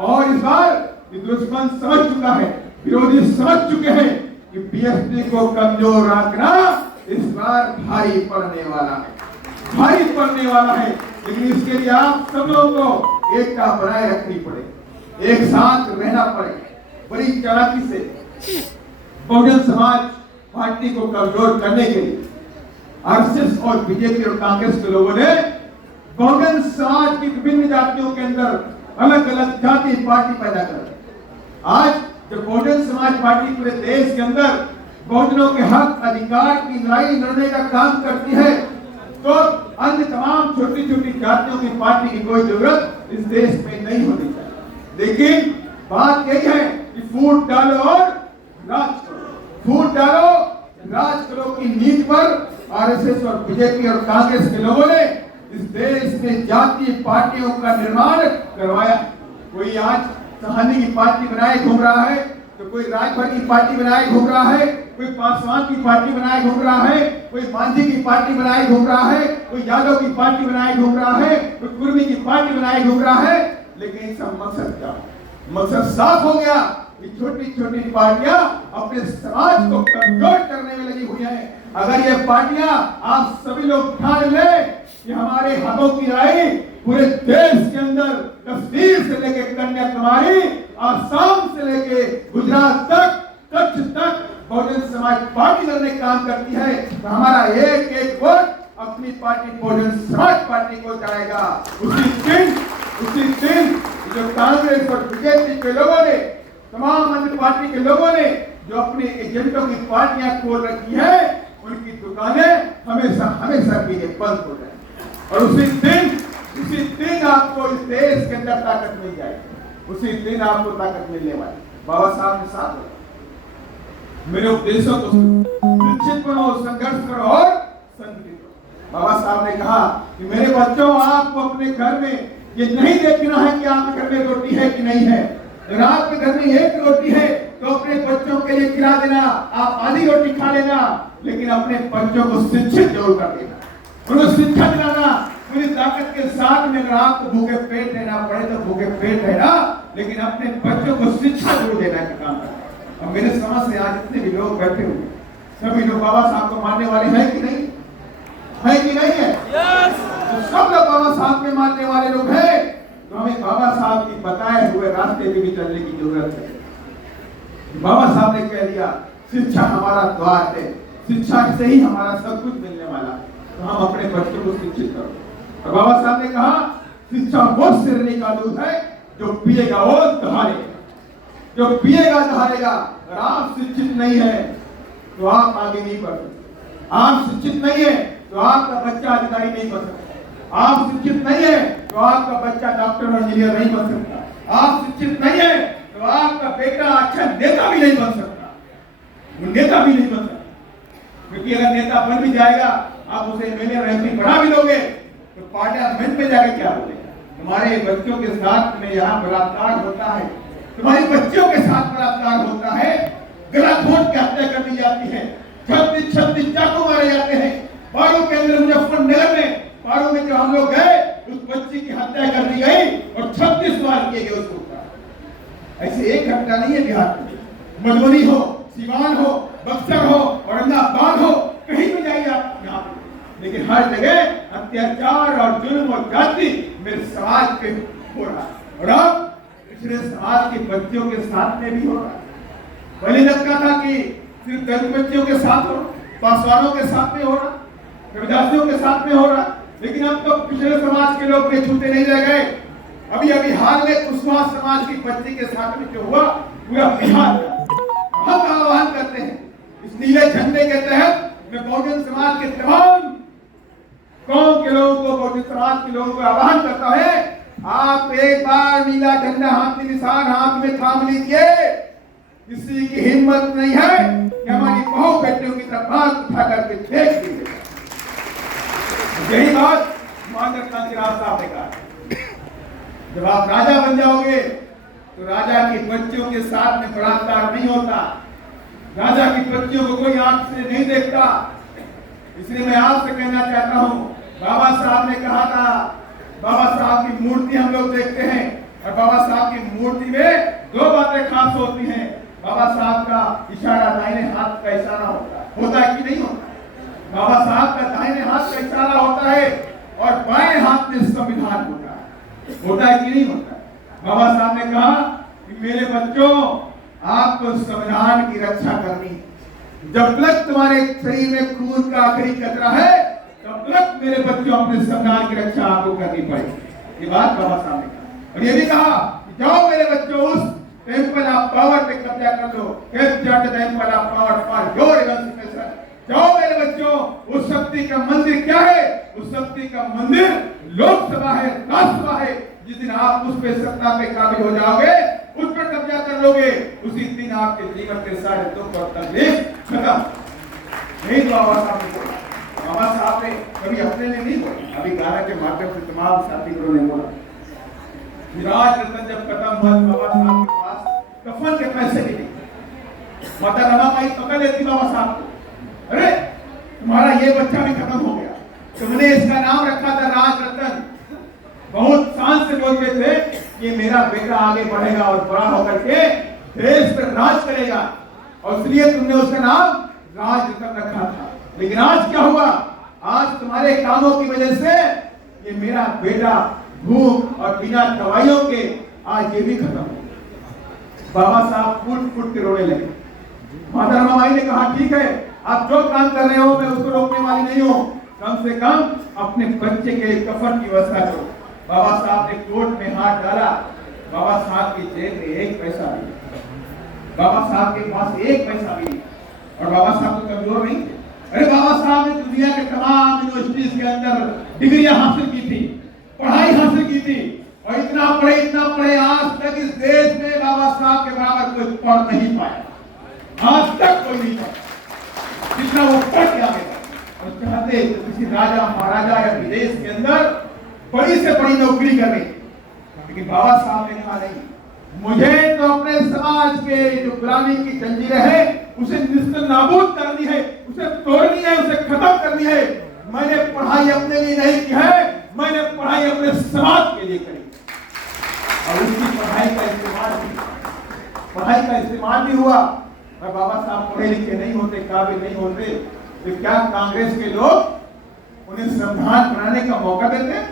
और इस बार दुश्मन समझ चुका है, विरोधी समझ चुके हैं कि बीएसपी को कमजोर रखना इस बार भारी पड़ने वाला है, भारी पड़ने वाला है। लेकिन इसके लिए आप सब लोगों को एकता बनाए रखनी पड़े, एक साथ रहना पड़े। बड़ी चालाकी से बहुजन समाज पार्टी को कमजोर करने के लिए आरएसएस और बीजेपी और कांग्रेस के लोगों ने बहुजन समाज की विभिन्न जातियों के अंदर अलग अलग जाति पार्टी पैदा कर दी। आज जब बहुजन समाज पार्टी पूरे देश के अंदर बहुजनों के हक अधिकार की लड़ाई लड़ने का काम करती है, तो अन्य तमाम छोटी छोटी जातियों की पार्टी की कोई जरूरत इस देश में नहीं होनी चाहिए। लेकिन बात यही है कि फूट डालो और राज करो, फूट डालो राज करो की नीति पर आरएसएस और बीजेपी और कांग्रेस के लोगों ने इस देश में जातीय पार्टियों का निर्माण करवाया। कोई आज सहानी की पार्टी बनाए घूम रहा है, तो कोई राजभर की पार्टी बनाए घूम रहा है, कोई पासवान की पार्टी बनाए घूम रहा है, कोई मांझी की पार्टी बनाए घूम रहा है, कोई यादव की पार्टी बनाए घूम रहा है, कोई कुर्मी की पार्टी बनाए घूम रहा है। लेकिन इसका मकसद क्या? मकसद साफ हो गया कि छोटी छोटी पार्टियां अपने समाज को कमजोर करने में लगी हुई हैं। अगर ये पार्टियां आप सभी लोग ठान ले कि हमारे हकों की लड़ाई पूरे देश के अंदर कश्मीर से लेके कन्याकुमारी, आसाम से लेके गुजरात तक, कच्छ तक बहुजन समाज पार्टी लड़ने काम करती है, तो हमारा एक एक वोट अपनी पार्टी बहुजन समाज पार्टी को जाएगा। उसी दिन जो कांग्रेस और बीजेपी के लोगों ने, तमाम अन्य पार्टी के लोगों ने जो अपने एजेंटों की पार्टियां खोल रखी है, उनकी दुकानें हमेशा हमेशा के लिए बंद हो जाएंगी। और उसी दिन आपको इस देश के अंदर ताकत मिल जाएगी, उसी दिन आपको ताकत मिलने वाली। बाबा साहब ने साथ बोला, मेरे उपदेशों को निश्चित बनो, संघर्ष करो और संगठित करो। बाबा साहब ने कहा कि मेरे बच्चों, आपको अपने घर में ये नहीं देखना है कि आपके घर में रोटी है कि नहीं है। अगर आपके घर में एक रोटी है तो अपने बच्चों के लिए खिला देना, आप आधी रोटी खा लेना, लेकिन अपने बच्चों को शिक्षित जरूर कर देना, उनको शिक्षा दिलाना पूरी ताकत के साथ में। अगर आपको भूखे पेट रहना पड़े तो भूखे पेट रहना, लेकिन अपने बच्चों को शिक्षा जरूर देना का काम करना। और मेरे समझ से आज जितने भी लोग बैठे हुए, सभी लोग बाबा साहब को मानने वाले हैं कि नहीं है? कि नहीं है? तो सब लोग बाबा साहब के मानने वाले लोग हैं, तो हमें बाबा साहब की बताए हुए रास्ते पे भी चलने की जरूरत है। बाबा साहब ने कह दिया शिक्षा हमारा द्वार है, शिक्षा से ही हमारा सब कुछ मिलने वाला है, तो हम अपने बच्चों को शिक्षित करो। और बाबा साहब ने कहा शिक्षा वो सिरनी का दूध है जो पिएगा वो दहाड़ेगा, जो पिएगा दहाड़ेगा। अगर आप शिक्षित नहीं है तो आप आगे नहीं बढ़ सकते, आप शिक्षित नहीं है तो आपका बच्चा अधिकारी नहीं बन सकता, आप शिक्षित नहीं है तो आपका बच्चा डॉक्टर और इंजीनियर नहीं बन सकता, आप शिक्षित नहीं है तो आपका बेटा अच्छा नेता भी नहीं बन सकता, नेता भी नहीं बन सकता। क्योंकि अगर नेता बन भी जाएगा, आप उसे एमएलए रैंकिंग बढ़ा भी दोगे तो पार्लियामेंट में जाके क्या बोलेगा? तुम्हारे बच्चों के साथ में यहाँ बलात्कार होता है, तुम्हारी बच्चियों के साथ बलात्कार होता है, गला घोंट के हत्या कर दी जाती है, 36 चाकू मारे जाते हैं। पारू के अंदर मुजफ्फरनगर में, पारू में जो हम लोग गए, उस बच्ची की हत्या कर दी गई और 36 बार किए गए उसको। ऐसे एक घटना नहीं है बिहार में, मधुबनी हो, सीवान हो, बक्सर हो, औरंगाबाद हो, कहीं भी जाइए आप यहाँ पे, लेकिन हर जगह अत्याचार और जुल्म और जाति मेरे समाज पे हो रहा है। और अब पिछड़े समाज के बच्चों के साथ में भी हो रहा है। पहले लगता था कि सिर्फ दलित बच्चों के साथ हो, पासवानों के साथ में हो रहा, रविदासियों के साथ में हो रहा, लेकिन अब तो पिछड़े समाज के लोग भी छूटे नहीं रह गए। अभी हाल में कुशवाहा समाज की बच्ची के साथ में जो हुआ, पूरा बिहार हम आह्वान करते हैं इस नीले झंडे के तहत मैं बहुजन समाज के तमाम कौम के लोगों को, बहुजन समाज के लोगों को आह्वान करता है, आप एक बार नीला झंडा हाथ निशान हाथ में थाम लीजिए। किसी की हिम्मत नहीं है कि हमारी बहू बेटियों की तरफ हाथ उठा करके फेंक दीजिए। यही बात महात्मा कांशीराम साहब ने कहा, जब आप राजा बन जाओगे तो राजा की बच्चियों के साथ में बलात्कार नहीं होता, राजा की बच्चियों को कोई आंख से नहीं देखता। इसलिए मैं आपसे कहना चाहता हूँ, बाबा साहब ने कहा था, बाबा साहब की मूर्ति हम लोग देखते हैं और बाबा साहब की मूर्ति दो बातें खास होती हैं। बाबा साहब का इशारा दाहिने हाथ का इशारा होता है कि नहीं होता? बाबा साहब का दाहिने हाथ का इशारा होता है और बाएं हाथ में संविधान होता है कि नहीं होता? बाबा साहब ने कहा कि मेरे बच्चों, आपको संविधान की रक्षा करनी, जब तक तुम्हारे शरीर में खून का आखिरी कतरा है तब तक मेरे बच्चों अपने संविधान की रक्षा आपको करनी पड़ेगी। ये बात बाबा साहब ने कहा और ये भी कहा कि जाओ मेरे बच्चों, उस टेम्पल ऑफ पावर पे कब्जा कर लो। Capture the temple of power for your emancipation. जाओ मेरे बच्चों, उस शक्ति का मंदिर क्या है? उस शक्ति का मंदिर लोकसभा है, राज्यसभा है। जिस दिन आप उस पे सत्ता पे काबिज हो जाओगे, उस पर कब्जा कर लोगे, उसी दिन आपके जीवन के सारे दुख और तकलीफ खत्म। नहीं तो बाबा साहब ने बोला, बाबा साहब ने कभी अपने लिए नहीं बोला, अभी गाना के माध्यम से तमाम साथीगणों ने बोला। विराज रतन जब खत्म हुआ, बाबा साहब के पास कफन के पैसे भी नहीं। माता रमाबाई पकड़ लेती बाबा साहब को, अरे तुम्हारा ये बच्चा भी खत्म हो गया, तुमने इसका नाम रखा था राज रतन। बहुत शान से बोलते थे कि मेरा बेटा आगे बढ़ेगा और बड़ा होकर के देश पर राज करेगा, और इसलिए तुमने उसका नाम राज रतन रखा था। लेकिन आज क्या हुआ? आज तुम्हारे कामों की वजह से ये मेरा बेटा भूख और बिना दवाइयों के आज ये भी खत्म हो गया। बाबा साहब फूट फूट के रोने लगे। माता रमाबाई ने कहा, ठीक है, आप जो काम कर रहे हो मैं उसको रोकने वाली नहीं हूं, कम से कम अपने बच्चे के कफन की व्यवस्था करो। बाबा साहब ने कोर्ट में हाथ डाला। बाबा साहब की जेब में एक पैसा भी नहीं, बाबा साहब के पास एक पैसा भी नहीं, और बाबा साहब तो कमजोर नहीं थे। अरे बाबा साहब ने दुनिया के तमाम यूनिवर्सिटीज के अंदर डिग्रियां हासिल की थी, पढ़ाई हासिल की थी, और इतना पढ़े आज तक इस देश में बाबा साहब के बराबर कोई पढ़ नहीं पाया। आज तक कोई नहीं पढ़ा जितना वो पढ़ के आगे बढ़ा। और चाहते तो किसी राजा महाराजा या विदेश के अंदर बड़ी से बड़ी नौकरी करनी, लेकिन बाबा साहब ने कहा नहीं, मुझे तो अपने समाज के जो गुलामी की जंजीरें है उसे निस्तर नाबूद करनी है, उसे तोड़नी है, उसे खत्म करनी है। मैंने पढ़ाई अपने लिए नहीं की है, मैंने पढ़ाई अपने समाज के लिए करी, और उसकी पढ़ाई का इस्तेमाल भी हुआ। और बाबा साहब पढ़े लिखे नहीं होते, काबिल नहीं होते, तो क्या कांग्रेस के लोग उन्हें संविधान बनाने का मौका देते?